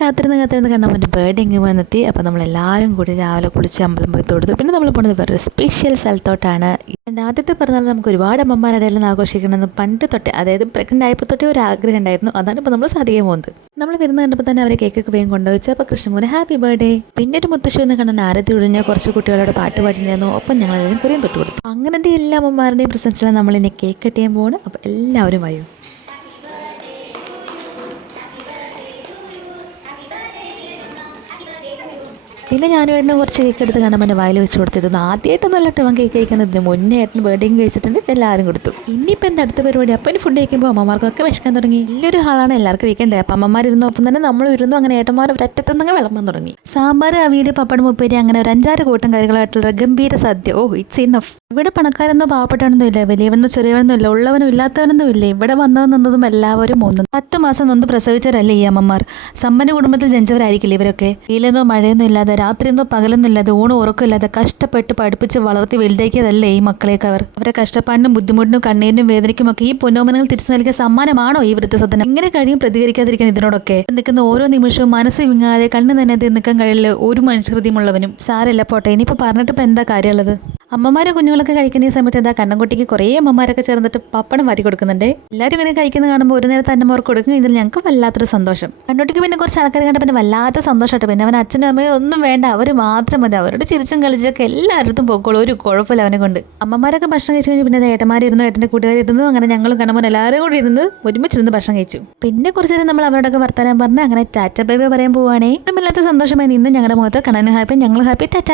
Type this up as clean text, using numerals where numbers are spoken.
കാത്തിരുന്ന് കണ്ടാൽ മറ്റേ ബർത്ത്ഡേ ഇങ്ങ് വന്നെത്തി. അപ്പോൾ നമ്മളെല്ലാവരും കൂടി രാവിലെ കുളിച്ച് അമ്പലം പോയി തൊടുത്തു. പിന്നെ നമ്മൾ പോകുന്നത് വേറൊരു സ്പെഷ്യൽ സ്ഥലത്തോട്ടാണ്. എൻ്റെ ആദ്യത്തെ പിറന്നാൾ നമുക്ക് ഒരുപാട് അമ്മമാരുടെ ഇടയിൽ നിന്ന് ആഘോഷിക്കണമെന്ന് പണ്ട് തൊട്ടേ, അതായത് പ്രഗ്നൻ്റ് ആയപ്പോൾ തൊട്ടേ ഒരു ആഗ്രഹം ഉണ്ടായിരുന്നു. അതാണ് ഇപ്പോൾ നമ്മൾ സാധിക്കാൻ പോകുന്നത്. നമ്മൾ വരുന്ന കണ്ടപ്പോൾ തന്നെ അവരെ കേക്കൊക്കെ വേഗം കൊണ്ടുവച്ചു. അപ്പോൾ കൃഷ്ണമോനെ ഹാപ്പി ബർത്ത്ഡേ. പിന്നെ ഒരു മുത്തശ്ശി എന്ന് കണ്ടാൽ ആരത്തി ഒഴിഞ്ഞ കുറച്ച് കുട്ടികളോട് പാട്ട് പാടിയിരുന്നു. ഒപ്പം ഞങ്ങളെല്ലാവരും കുറിയും തൊട്ട് കൊടുത്തു. അങ്ങനത്തെ എല്ലാ അമ്മമാരുടെയും പ്രസൻസിലാണ് നമ്മളിനി കേക്ക് കട്ട് ചെയ്യാൻ പോകുന്നത്. അപ്പോൾ എല്ലാവരും വരും. പിന്നെ ഞാനും ഏട്ടനും കുറച്ച് കേക്ക് എടുത്ത് കാണാൻ എൻ്റെ വായിൽ വെച്ച് കൊടുത്തിരുന്നു. ആദ്യമായിട്ടൊന്നല്ല അവൻ കേക്ക് കഴിക്കുന്നതിന് മുന്നേ ഏട്ടൻ ബർത്ത്ഡേയും കഴിച്ചിട്ടുണ്ട്. എല്ലാവരും കൊടുത്തു. ഇനിയിപ്പോൾ എന്താ അടുത്ത പരിപാടി? അപ്പം ഫുഡ് കഴിക്കുമ്പോൾ അമ്മമാർക്കൊക്കെ വിശക്കാൻ തുടങ്ങി. വലിയൊരു ഹാളാണ്, എല്ലാവർക്കും ഇരിക്കണ്ടേ. അപ്പം അമ്മമാരിരുന്നു, ഒപ്പം തന്നെ നമ്മൾ ഇരുന്നു. അങ്ങനെ ഏട്ടന്മാർ ഒരറ്റത്തുനിന്ന് വിളമ്പാൻ തുടങ്ങി. സാമ്പാർ, അവിയൽ, പപ്പടം, ഉപ്പേരി, അങ്ങനെ ഒരു 5-6 കൂട്ടം കറികളായിട്ടുള്ള ഗംഭീര സദ്യ. ഓ, ഇറ്റ്സ് ഇനഫ്. ഇവിടെ പണക്കാരെന്നോ പാവപ്പെട്ടവനൊന്നും ഇല്ല, വലിയവനോ ചെറിയവനൊന്നും ഇല്ല, ഉള്ളവനും ഇല്ലാത്തവനൊന്നും ഇല്ല. ഇവിടെ വന്നതെന്നതും എല്ലാവരും 10 മാസം നൊന്ന് പ്രസവിച്ചവരല്ലേ ഈ അമ്മമാർ. സമ്പന്ന കുടുംബത്തിൽ ജനിച്ചവരായിരിക്കില്ല ഇവരൊക്കെ. വെയിലെന്നോ മഴയൊന്നും ഇല്ലാതെ, രാത്രിയൊന്നും പകലൊന്നും ഇല്ലാതെ, ഊണും ഉറക്കമില്ലാതെ കഷ്ടപ്പെട്ട് പഠിപ്പിച്ച് വളർത്തി വലുതാക്കിയതല്ലേ ഈ മക്കളെയൊക്കെ അവർ. അവരെ കഷ്ടപ്പാടിനും ബുദ്ധിമുട്ടിനും കണ്ണീരിനും വേദനയ്ക്കുമൊക്കെ ഈ പൊന്നോമനങ്ങൾ തിരിച്ചു നൽകിയ സമ്മാനമാണോ ഈ വൃദ്ധസദനം? ഇങ്ങനെ കഴിയും പ്രതികരിക്കാതിരിക്കാൻ ഇതിനോടൊക്കെ. നിൽക്കുന്ന ഓരോ നിമിഷവും മനസ്സ് വിങ്ങാതെ കണ്ണു തന്നെ നിൽക്കാൻ കഴിയില്ല ഒരു മനുഷ്യഹൃദയമുള്ളവനും. സാരല്ല, പോട്ടെ. ഇനിയിപ്പോൾ പറഞ്ഞിട്ടിപ്പോൾ എന്താ കാര്യമുള്ളത്? അമ്മമാരെ കുഞ്ഞുങ്ങളൊക്കെ കഴിക്കുന്ന ഈ സമയത്ത് എന്താ കണ്ണൻകുട്ടിക്ക് കുറേ അമ്മമാരൊക്കെ ചേർന്നിട്ട് പപ്പടം വാരി കൊടുക്കുന്നുണ്ട്. എല്ലാവരും ഇങ്ങനെ കഴിക്കുന്നത് കാണുമ്പോൾ ഒരു നേരത്തെ അന്നമാർക്ക് കൊടുക്കും. ഇതിൽ ഞങ്ങൾക്ക് വല്ലാത്തൊരു സന്തോഷം. കണ്ണുട്ടിക്ക് പിന്നെ കുറച്ച് ആൾക്കാർ കണ്ട പിന്നെ വല്ലാത്ത സന്തോഷമായിട്ട്. പിന്നെ അവൻ അച്ഛനും അമ്മയും ഒന്നും വേണ്ട, അവർ മാത്രം മതി. അവരോട് ചിരിച്ചും കളിച്ചൊക്കെ എല്ലായിടത്തും പോയിക്കോളൂ, ഒരു കുഴപ്പമില്ല അവനെ കൊണ്ട്. അമ്മമാരൊക്കെ ഭക്ഷണം കഴിച്ചു കഴിഞ്ഞ് പിന്നെ ഏട്ടന്മാരിരുന്നു, ഏട്ടൻ്റെ കൂട്ടുകാരിരുന്നു. അങ്ങനെ ഞങ്ങളും കണ്ണമ്മൻ എല്ലാവരും കൂടി ഇരുന്ന് ഒരുമിച്ചിരുന്ന് ഭക്ഷണം കഴിച്ചു. പിന്നെ കുറച്ച് നേരം നമ്മൾ അവരോടൊക്കെ വർത്താനം പറഞ്ഞ് അങ്ങനെ ടാറ്റ ബൈ ബൈ പറയാൻ പോവുകയാണേ. ഒന്നുമില്ലാത്ത സന്തോഷമായി നിന്ന് ഞങ്ങളുടെ മുഖത്ത് കണ്ണന് ഹാപ്പി, ഞങ്ങൾ ഹാപ്പി. ടാറ്റ.